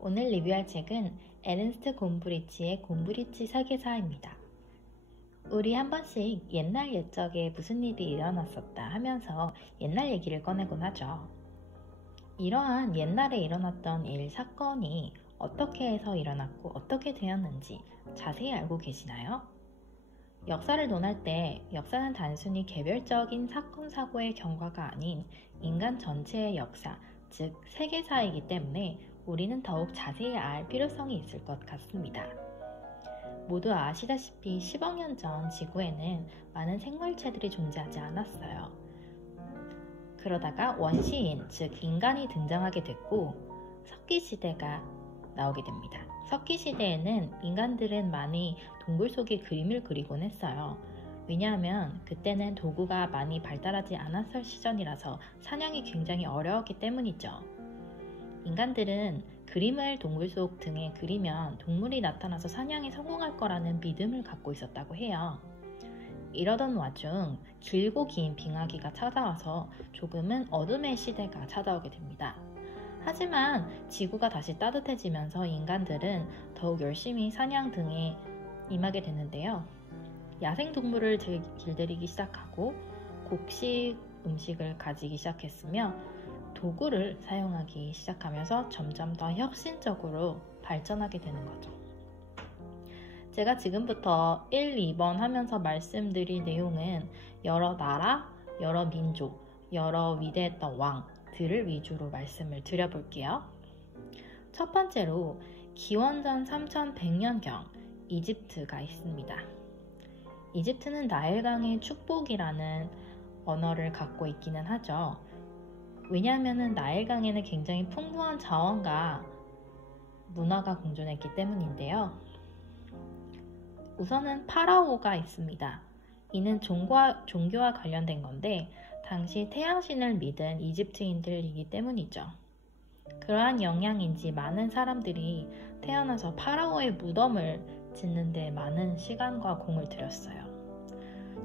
오늘 리뷰할 책은 에른스트 곰브리치의 곰브리치 세계사입니다. 우리 한 번씩 옛날 옛적에 무슨 일이 일어났었다 하면서 옛날 얘기를 꺼내곤 하죠. 이러한 옛날에 일어났던 일, 사건이 어떻게 해서 일어났고 어떻게 되었는지 자세히 알고 계시나요? 역사를 논할 때 역사는 단순히 개별적인 사건, 사고의 경과가 아닌 인간 전체의 역사, 즉 세계사이기 때문에 우리는 더욱 자세히 알 필요성이 있을 것 같습니다. 모두 아시다시피 10억 년 전 지구에는 많은 생물체들이 존재하지 않았어요. 그러다가 원시인, 즉 인간이 등장하게 됐고 석기시대가 나오게 됩니다. 석기시대에는 인간들은 많이 동굴 속에 그림을 그리곤 했어요. 왜냐하면 그때는 도구가 많이 발달하지 않았을 시절이라서 사냥이 굉장히 어려웠기 때문이죠. 인간들은 그림을 동굴 속 등에 그리면 동물이 나타나서 사냥에 성공할 거라는 믿음을 갖고 있었다고 해요. 이러던 와중 길고 긴 빙하기가 찾아와서 조금은 어둠의 시대가 찾아오게 됩니다. 하지만 지구가 다시 따뜻해지면서 인간들은 더욱 열심히 사냥 등에 임하게 되는데요. 야생동물을 길들이기 시작하고 곡식 음식을 가지기 시작했으며 도구를 사용하기 시작하면서 점점 더 혁신적으로 발전하게 되는 거죠. 제가 지금부터 1, 2번 하면서 말씀드릴 내용은 여러 나라, 여러 민족, 여러 위대했던 왕들을 위주로 말씀을 드려볼게요. 첫 번째로 기원전 3100년경 이집트가 있습니다. 이집트는 나일강의 축복이라는 언어를 갖고 있기는 하죠. 왜냐하면 나일강에는 굉장히 풍부한 자원과 문화가 공존했기 때문인데요. 우선은 파라오가 있습니다. 이는 종교와 관련된 건데 당시 태양신을 믿은 이집트인들이기 때문이죠. 그러한 영향인지 많은 사람들이 태어나서 파라오의 무덤을 짓는 데 많은 시간과 공을 들였어요.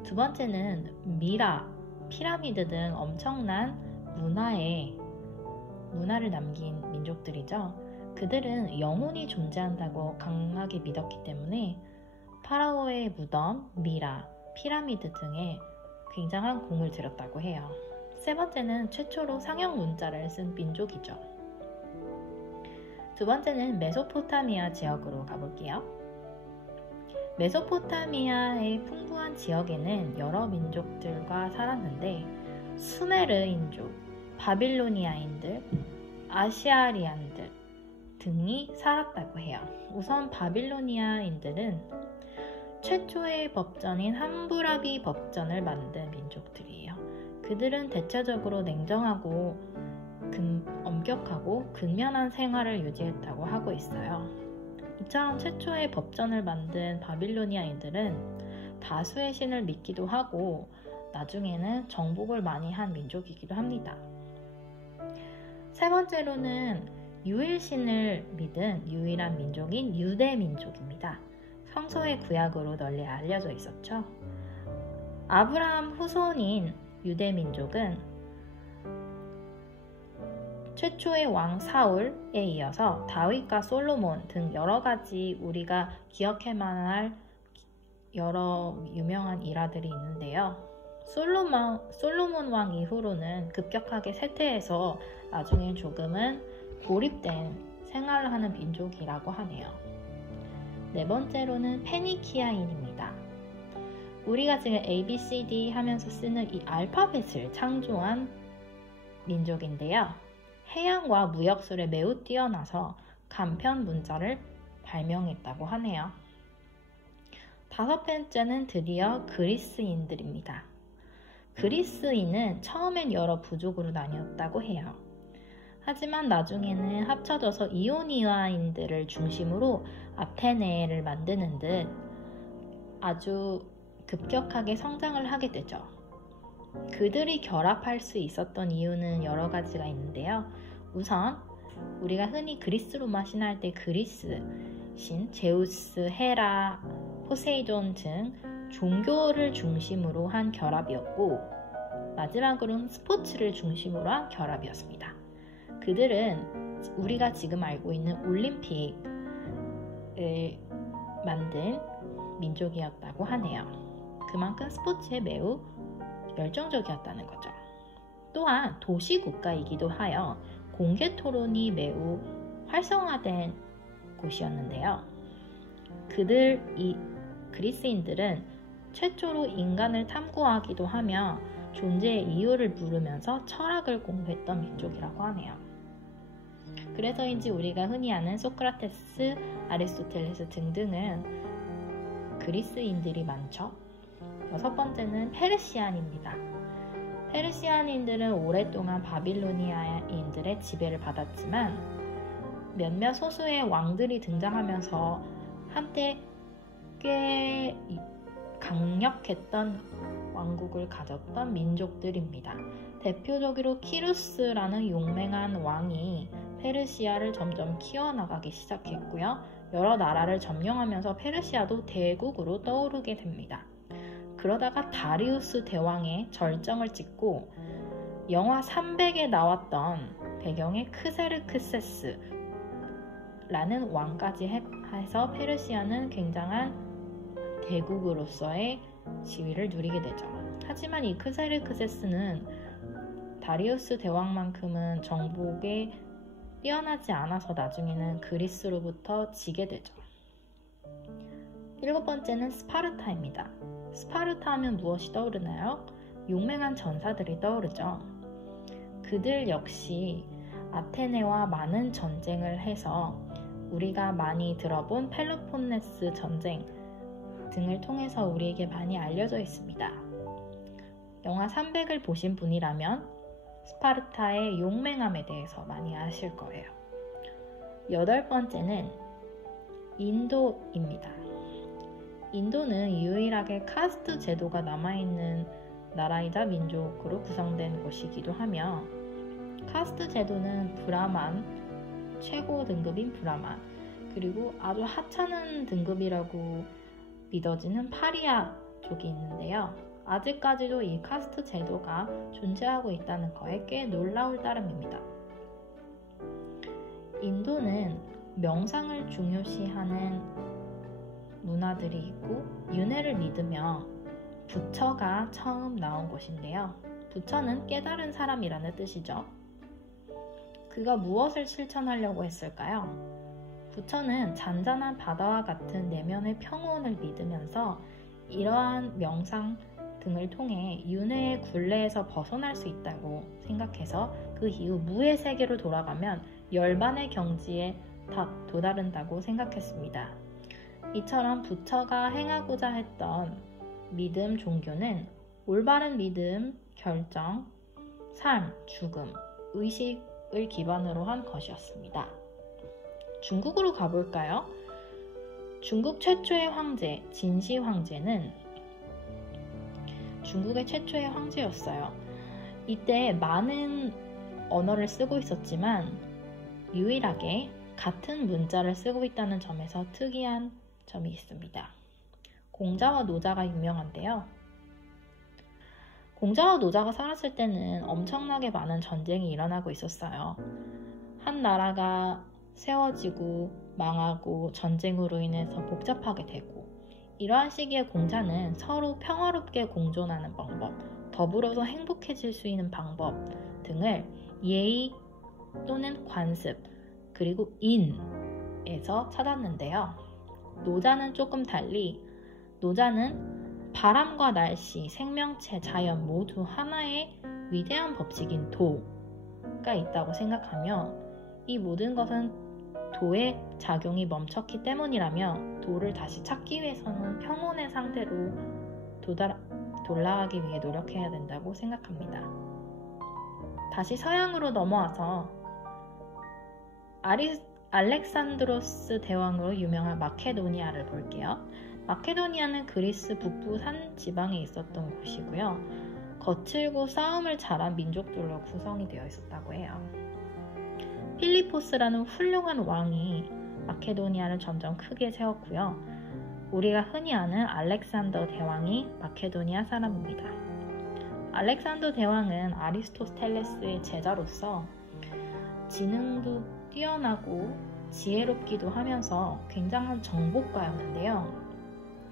두 번째는 미라, 피라미드 등 엄청난 문화를 남긴 민족들이죠. 그들은 영혼이 존재한다고 강하게 믿었기 때문에 파라오의 무덤, 미라, 피라미드 등에 굉장한 공을 들였다고 해요. 세 번째는 최초로 상형 문자를 쓴 민족이죠. 두 번째는 메소포타미아 지역으로 가볼게요. 메소포타미아의 풍부한 지역에는 여러 민족들과 살았는데 수메르인족, 바빌로니아인들, 아시아리안들 등이 살았다고 해요. 우선 바빌로니아인들은 최초의 법전인 함부라비 법전을 만든 민족들이에요. 그들은 대체적으로 냉정하고 엄격하고 근면한 생활을 유지했다고 하고 있어요. 이처럼 최초의 법전을 만든 바빌로니아인들은 다수의 신을 믿기도 하고 나중에는 정복을 많이 한 민족이기도 합니다. 세 번째로는 유일신을 믿은 유일한 민족인 유대민족입니다. 성서의 구약으로 널리 알려져 있었죠. 아브라함 후손인 유대민족은 최초의 왕 사울에 이어서 다윗과 솔로몬 등 여러 가지 우리가 기억해만 할 여러 유명한 일화들이 있는데요. 솔로몬 왕 이후로는 급격하게 쇠퇴해서 나중에 조금은 고립된 생활을 하는 민족이라고 하네요. 네 번째로는 페니키아인입니다. 우리가 지금 ABCD 하면서 쓰는 이 알파벳을 창조한 민족인데요. 해양과 무역술에 매우 뛰어나서 간편 문자를 발명했다고 하네요. 다섯 번째는 드디어 그리스인들입니다. 그리스인은 처음엔 여러 부족으로 나뉘었다고 해요. 하지만 나중에는 합쳐져서 이오니아인들을 중심으로 아테네를 만드는 듯 아주 급격하게 성장을 하게 되죠. 그들이 결합할 수 있었던 이유는 여러 가지가 있는데요. 우선 우리가 흔히 그리스 로마 신화할 때 그리스 신, 제우스, 헤라, 포세이돈 등 종교를 중심으로 한 결합이었고 마지막으로는 스포츠를 중심으로 한 결합이었습니다. 그들은 우리가 지금 알고 있는 올림픽을 만든 민족이었다고 하네요. 그만큼 스포츠에 매우 열정적이었다는 거죠. 또한 도시국가이기도 하여 공개 토론이 매우 활성화된 곳이었는데요. 이 그리스인들은 최초로 인간을 탐구하기도 하며 존재의 이유를 물으면서 철학을 공부했던 민족이라고 하네요. 그래서인지 우리가 흔히 아는 소크라테스, 아리스토텔레스 등등은 그리스인들이 많죠. 6번째는 페르시안입니다. 페르시안인들은 오랫동안 바빌로니아인들의 지배를 받았지만 몇몇 소수의 왕들이 등장하면서 한때 꽤 강력했던 왕국을 가졌던 민족들입니다. 대표적으로 키루스라는 용맹한 왕이 페르시아를 점점 키워나가기 시작했고요. 여러 나라를 점령하면서 페르시아도 대국으로 떠오르게 됩니다. 그러다가 다리우스 대왕의 절정을 찍고 영화 300에 나왔던 배경의 크세르크세스라는 왕까지 해서 페르시아는 굉장한 대국으로서의 지위를 누리게 되죠. 하지만 이 크세르크세스는 다리우스 대왕만큼은 정복에 뛰어나지 않아서 나중에는 그리스로부터 지게 되죠. 7번째는 스파르타입니다. 스파르타 하면 무엇이 떠오르나요? 용맹한 전사들이 떠오르죠. 그들 역시 아테네와 많은 전쟁을 해서 우리가 많이 들어본 펠로폰네스 전쟁 등을 통해서 우리에게 많이 알려져 있습니다. 영화 300을 보신 분이라면 스파르타의 용맹함에 대해서 많이 아실 거예요. 8번째는 인도입니다. 인도는 유일하게 카스트 제도가 남아있는 나라이자 민족으로 구성된 곳이기도 하며 카스트 제도는 브라만, 최고 등급인 브라만, 그리고 아주 하찮은 등급이라고 믿어지는 파리아족이 있는데요. 아직까지도 이 카스트 제도가 존재하고 있다는 거에 꽤 놀라울 따름입니다. 인도는 명상을 중요시하는 문화들이 있고 윤회를 믿으며 부처가 처음 나온 곳인데요. 부처는 깨달은 사람이라는 뜻이죠. 그가 무엇을 실천하려고 했을까요? 부처는 잔잔한 바다와 같은 내면의 평온을 믿으면서 이러한 명상 등을 통해 윤회의 굴레에서 벗어날 수 있다고 생각해서 그 이후 무의 세계로 돌아가면 열반의 경지에 도달한다고 생각했습니다. 이처럼 부처가 행하고자 했던 믿음, 종교는 올바른 믿음, 결정, 삶, 죽음, 의식을 기반으로 한 것이었습니다. 중국으로 가볼까요? 중국 최초의 황제, 진시 황제는 중국의 최초의 황제였어요. 이때 많은 언어를 쓰고 있었지만 유일하게 같은 문자를 쓰고 있다는 점에서 특이한 점이 있습니다. 공자와 노자가 유명한데요. 공자와 노자가 살았을 때는 엄청나게 많은 전쟁이 일어나고 있었어요. 한 나라가 세워지고 망하고 전쟁으로 인해서 복잡하게 되고 이러한 시기에 공자는 서로 평화롭게 공존하는 방법, 더불어서 행복해질 수 있는 방법 등을 예의 또는 관습 그리고 인에서 찾았는데요. 노자는 조금 달리 노자는 바람과 날씨, 생명체, 자연 모두 하나의 위대한 법칙인 도가 있다고 생각하며 이 모든 것은 도의 작용이 멈췄기 때문이라며 도를 다시 찾기 위해서는 평온의 상태로 돌아가기 위해 노력해야 된다고 생각합니다. 다시 서양으로 넘어와서 알렉산드로스 대왕으로 유명한 마케도니아를 볼게요. 마케도니아는 그리스 북부 산 지방에 있었던 곳이고요. 거칠고 싸움을 잘한 민족들로 구성이 되어 있었다고 해요. 필리포스라는 훌륭한 왕이 마케도니아를 점점 크게 세웠고요. 우리가 흔히 아는 알렉산더 대왕이 마케도니아 사람입니다. 알렉산더 대왕은 아리스토텔레스의 제자로서 지능도 뛰어나고 지혜롭기도 하면서 굉장한 정복가였는데요.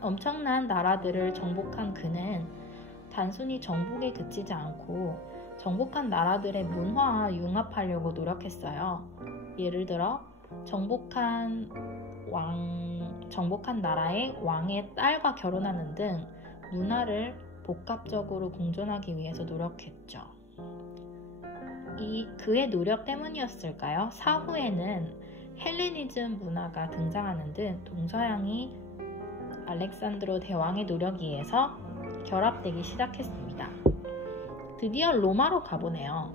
엄청난 나라들을 정복한 그는 단순히 정복에 그치지 않고 정복한 나라들의 문화와 융합하려고 노력했어요. 예를 들어 정복한 나라의 왕의 딸과 결혼하는 등 문화를 복합적으로 공존하기 위해서 노력했죠. 그의 노력 때문이었을까요? 사후에는 헬레니즘 문화가 등장하는 등 동서양이 알렉산드로 대왕의 노력에 의해서 결합되기 시작했습니다. 드디어 로마로 가보네요.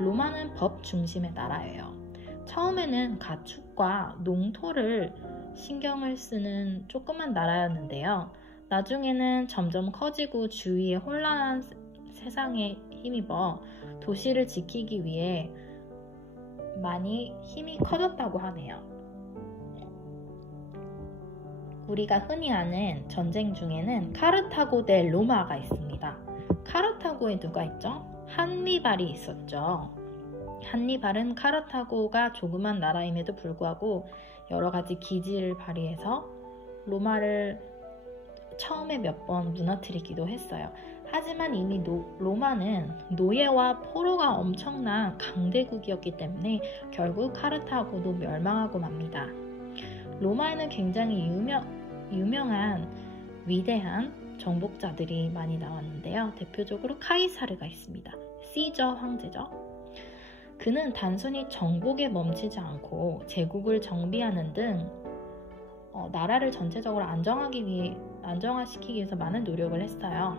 로마는 법 중심의 나라예요. 처음에는 가축과 농토를 신경을 쓰는 조그만 나라였는데요. 나중에는 점점 커지고 주위의 혼란한 세상에 힘입어 도시를 지키기 위해 많이 힘이 커졌다고 하네요. 우리가 흔히 아는 전쟁 중에는 카르타고 대 로마가 있습니다. 카르타고에 누가 있죠? 한니발이 있었죠. 한니발은 카르타고가 조그만 나라임에도 불구하고 여러 가지 기지를 발휘해서 로마를 처음에 몇 번 무너뜨리기도 했어요. 하지만 이미 로마는 노예와 포로가 엄청난 강대국이었기 때문에 결국 카르타고도 멸망하고 맙니다. 로마에는 굉장히 유명한 위대한 정복자들이 많이 나왔는데요. 대표적으로 카이사르가 있습니다. 시저 황제죠. 그는 단순히 정복에 멈추지 않고 제국을 정비하는 등 나라를 전체적으로 안정화시키기 위해서 많은 노력을 했어요.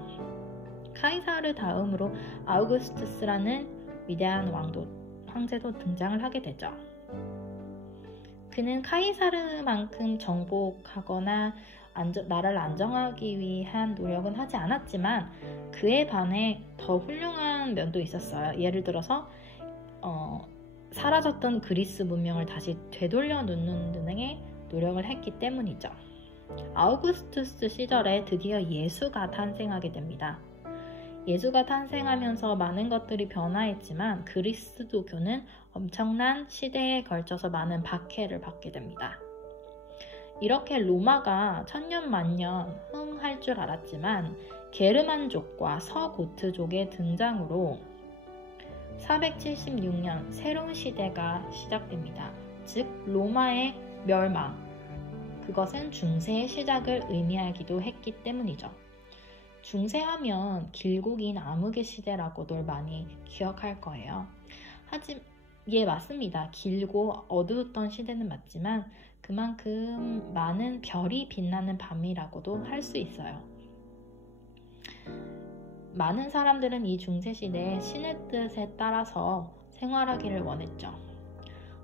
카이사르 다음으로 아우구스투스라는 위대한 황제도 등장을 하게 되죠. 그는 카이사르만큼 정복하거나 나라를 안정하기 위한 노력은 하지 않았지만 그에 반해 더 훌륭한 면도 있었어요. 예를 들어서 사라졌던 그리스 문명을 다시 되돌려 놓는 등의 노력을 했기 때문이죠. 아우구스투스 시절에 드디어 예수가 탄생하게 됩니다. 예수가 탄생하면서 많은 것들이 변화했지만 그리스도교는 엄청난 시대에 걸쳐서 많은 박해를 받게 됩니다. 이렇게 로마가 천년만년 흥할 줄 알았지만 게르만족과 서고트족의 등장으로 476년 새로운 시대가 시작됩니다. 즉 로마의 멸망, 그것은 중세의 시작을 의미하기도 했기 때문이죠. 중세하면 길고 긴 암흑의 시대라고들 많이 기억할 거예요. 예, 맞습니다. 길고 어두웠던 시대는 맞지만 그만큼 많은 별이 빛나는 밤이라고도 할 수 있어요. 많은 사람들은 이 중세시대에 신의 뜻에 따라서 생활하기를 원했죠.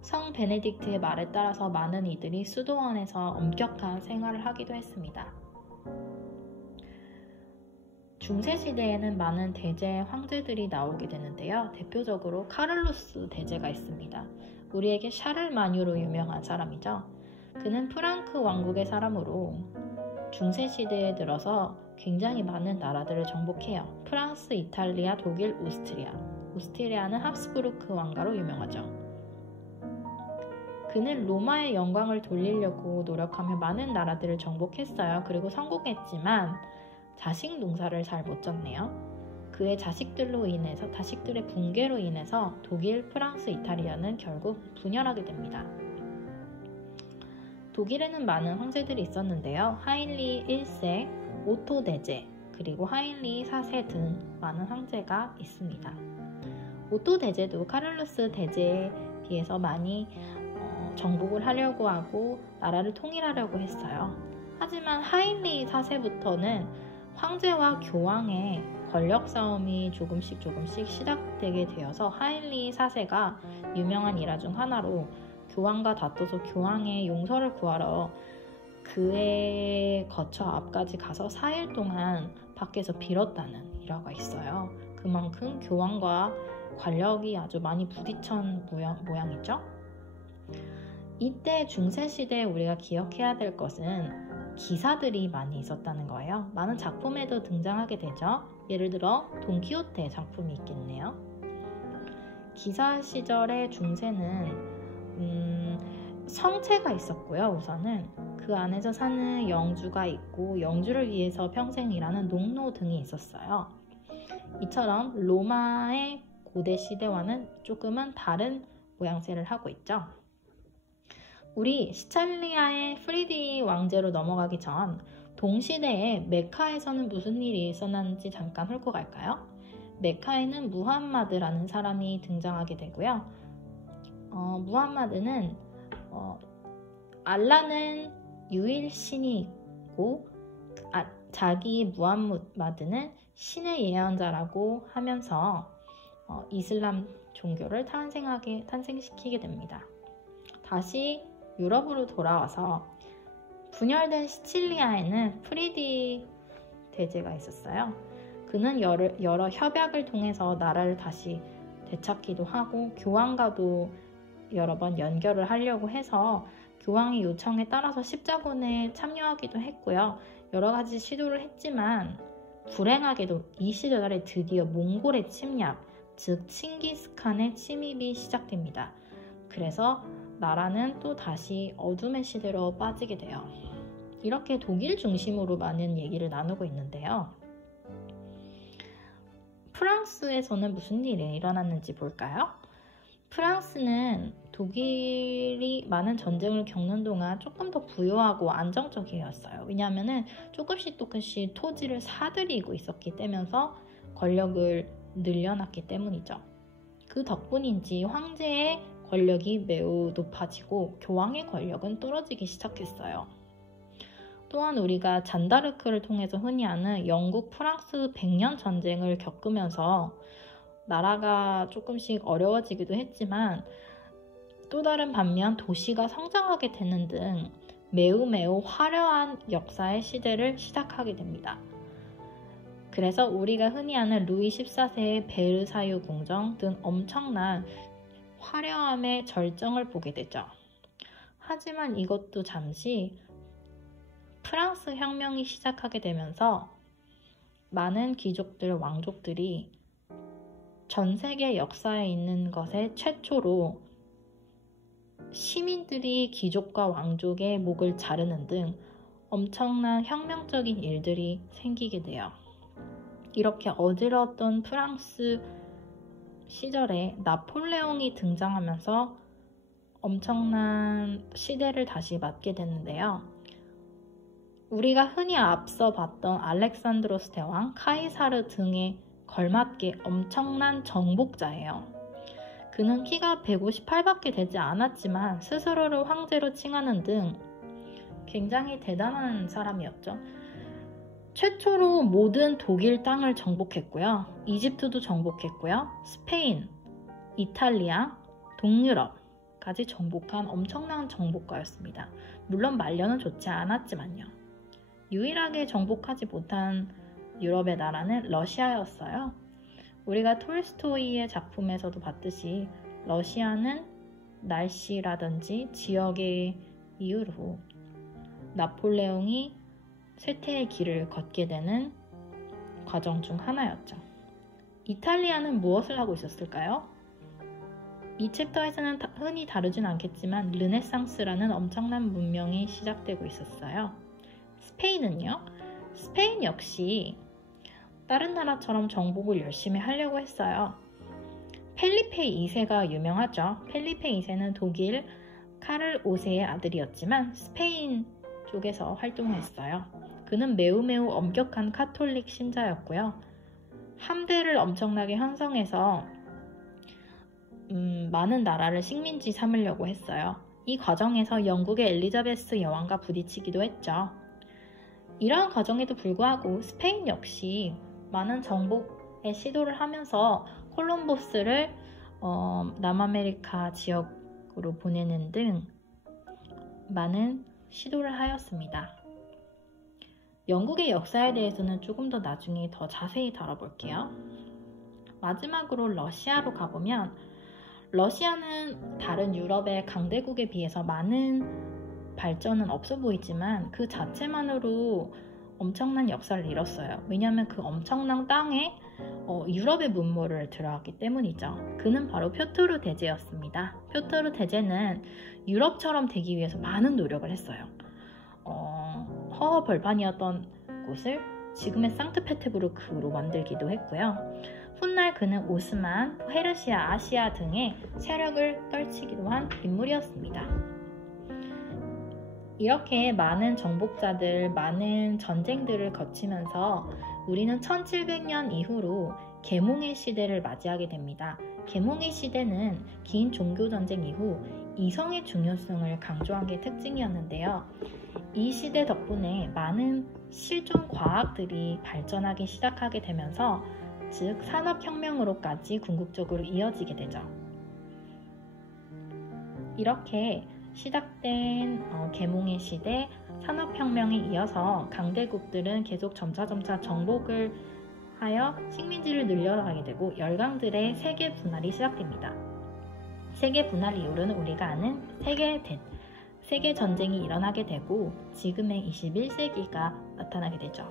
성 베네딕트의 말에 따라서 많은 이들이 수도원에서 엄격한 생활을 하기도 했습니다. 중세시대에는 많은 대제 황제들이 나오게 되는데요. 대표적으로 카를로스 대제가 있습니다. 우리에게 샤를마뉴로 유명한 사람이죠. 그는 프랑크 왕국의 사람으로 중세시대에 들어서 굉장히 많은 나라들을 정복해요. 프랑스, 이탈리아, 독일, 오스트리아. 오스트리아는 합스부르크 왕가로 유명하죠. 그는 로마의 영광을 돌리려고 노력하며 많은 나라들을 정복했어요. 그리고 성공했지만 자식 농사를 잘 못 졌네요. 그의 자식들의 붕괴로 인해서 독일, 프랑스, 이탈리아는 결국 분열하게 됩니다. 독일에는 많은 황제들이 있었는데요. 하인리 1세, 오토 대제, 그리고 하인리 4세 등 많은 황제가 있습니다. 오토 대제도 카를로스 대제에 비해서 많이 정복을 하려고 하고 나라를 통일하려고 했어요. 하지만 하인리 4세부터는 황제와 교황의 권력 싸움이 조금씩 시작되게 되어서 하인리 4세가 유명한 일화 중 하나로 교황과 다퉈서 교황의 용서를 구하러 그의 거처 앞까지 가서 4일 동안 밖에서 빌었다는 일화가 있어요. 그만큼 교황과 권력이 아주 많이 부딪힌 모양이죠. 이때 중세시대에 우리가 기억해야 될 것은 기사들이 많이 있었다는 거예요. 많은 작품에도 등장하게 되죠. 예를 들어 돈키호테 작품이 있겠네요. 기사 시절의 중세는 성체가 있었고요. 우선은 그 안에서 사는 영주가 있고 영주를 위해서 평생 일하는 농노 등이 있었어요. 이처럼 로마의 고대 시대와는 조금은 다른 모양새를 하고 있죠. 우리 시찰리아의 프리디 왕제로 넘어가기 전 동시대에 메카에서는 무슨 일이 있었는지 잠깐 훑고 갈까요? 메카에는 무함마드라는 사람이 등장하게 되고요. 무함마드는 알라는 유일신이고 자기 무함마드는 신의 예언자라고 하면서 이슬람 종교를 탄생시키게 됩니다. 다시 유럽으로 돌아와서 분열된 시칠리아에는 프리디 대제가 있었어요. 그는 여러 협약을 통해서 나라를 다시 되찾기도 하고 교황과도 여러 번 연결을 하려고 해서 교황의 요청에 따라서 십자군에 참여하기도 했고요. 여러 가지 시도를 했지만 불행하게도 이 시절에 드디어 몽골의 침략, 즉 칭기스칸의 침입이 시작됩니다. 그래서 나라는 또 다시 어둠의 시대로 빠지게 돼요. 이렇게 독일 중심으로 많은 얘기를 나누고 있는데요. 프랑스에서는 무슨 일이 일어났는지 볼까요? 프랑스는 독일이 많은 전쟁을 겪는 동안 조금 더 부유하고 안정적이었어요. 왜냐하면 조금씩 토지를 사들이고 있었기 때문에 권력을 늘려놨기 때문이죠. 그 덕분인지 황제의 권력이 매우 높아지고 교황의 권력은 떨어지기 시작했어요. 또한 우리가 잔다르크를 통해서 흔히 아는 영국 프랑스 100년 전쟁을 겪으면서 나라가 조금씩 어려워지기도 했지만 또 다른 반면 도시가 성장하게 되는 등 매우 화려한 역사의 시대를 시작하게 됩니다. 그래서 우리가 흔히 아는 루이 14세의 베르사유 궁정 등 엄청난 화려함의 절정을 보게 되죠. 하지만 이것도 잠시 프랑스 혁명이 시작하게 되면서 많은 귀족들, 왕족들이 전 세계 역사에 있는 것에 최초로 시민들이 귀족과 왕족의 목을 자르는 등 엄청난 혁명적인 일들이 생기게 돼요. 이렇게 어지러웠던 프랑스 시절에 나폴레옹이 등장하면서 엄청난 시대를 다시 맞게 됐는데요. 우리가 흔히 앞서 봤던 알렉산드로스 대왕, 카이사르 등에 걸맞게 엄청난 정복자예요. 그는 키가 158밖에 되지 않았지만 스스로를 황제로 칭하는 등 굉장히 대단한 사람이었죠. 최초로 모든 독일 땅을 정복했고요. 이집트도 정복했고요. 스페인, 이탈리아, 동유럽까지 정복한 엄청난 정복가였습니다. 물론 말년은 좋지 않았지만요. 유일하게 정복하지 못한 유럽의 나라는 러시아였어요. 우리가 톨스토이의 작품에서도 봤듯이 러시아는 날씨라든지 지역의 이유로 나폴레옹이 쇠퇴의 길을 걷게 되는 과정 중 하나였죠. 이탈리아는 무엇을 하고 있었을까요? 이 챕터에서는 흔히 다루진 않겠지만 르네상스라는 엄청난 문명이 시작되고 있었어요. 스페인은요? 스페인 역시 다른 나라처럼 정복을 열심히 하려고 했어요. 펠리페 2세가 유명하죠. 펠리페 2세는 독일 카를 5세의 아들이었지만 스페인 쪽에서 활동했어요. 그는 매우 엄격한 카톨릭 신자였고요. 함대를 엄청나게 형성해서 많은 나라를 식민지 삼으려고 했어요. 이 과정에서 영국의 엘리자베스 여왕과 부딪히기도 했죠. 이러한 과정에도 불구하고 스페인 역시 많은 정복의 시도를 하면서 콜럼버스를 남아메리카 지역으로 보내는 등 많은 시도를 하였습니다. 영국의 역사에 대해서는 조금 더 나중에 더 자세히 다뤄볼게요. 마지막으로 러시아로 가보면 러시아는 다른 유럽의 강대국에 비해서 많은 발전은 없어 보이지만 그 자체만으로 엄청난 역사를 이뤘어요. 왜냐하면 그 엄청난 땅에 유럽의 문물을 들어왔기 때문이죠. 그는 바로 표토르 대제였습니다. 표토르 대제는 유럽처럼 되기 위해서 많은 노력을 했어요. 허허벌판이었던 곳을 지금의 상트페테부르크로 만들기도 했고요. 훗날 그는 오스만, 페르시아, 아시아 등의 세력을 떨치기도 한 인물이었습니다. 이렇게 많은 정복자들, 많은 전쟁들을 거치면서 우리는 1700년 이후로 계몽의 시대를 맞이하게 됩니다. 계몽의 시대는 긴 종교전쟁 이후 이성의 중요성을 강조한 게 특징이었는데요. 이 시대 덕분에 많은 실존 과학들이 발전하기 시작하게 되면서 즉 산업혁명으로까지 궁극적으로 이어지게 되죠. 이렇게 시작된 계몽의 시대, 산업혁명에 이어서 강대국들은 계속 점차 정복을 하여 식민지를 늘려나가게 되고 열강들의 세계 분할이 시작됩니다. 세계 분할 이후로는 우리가 아는 세계 전쟁이 일어나게 되고 지금의 21세기가 나타나게 되죠.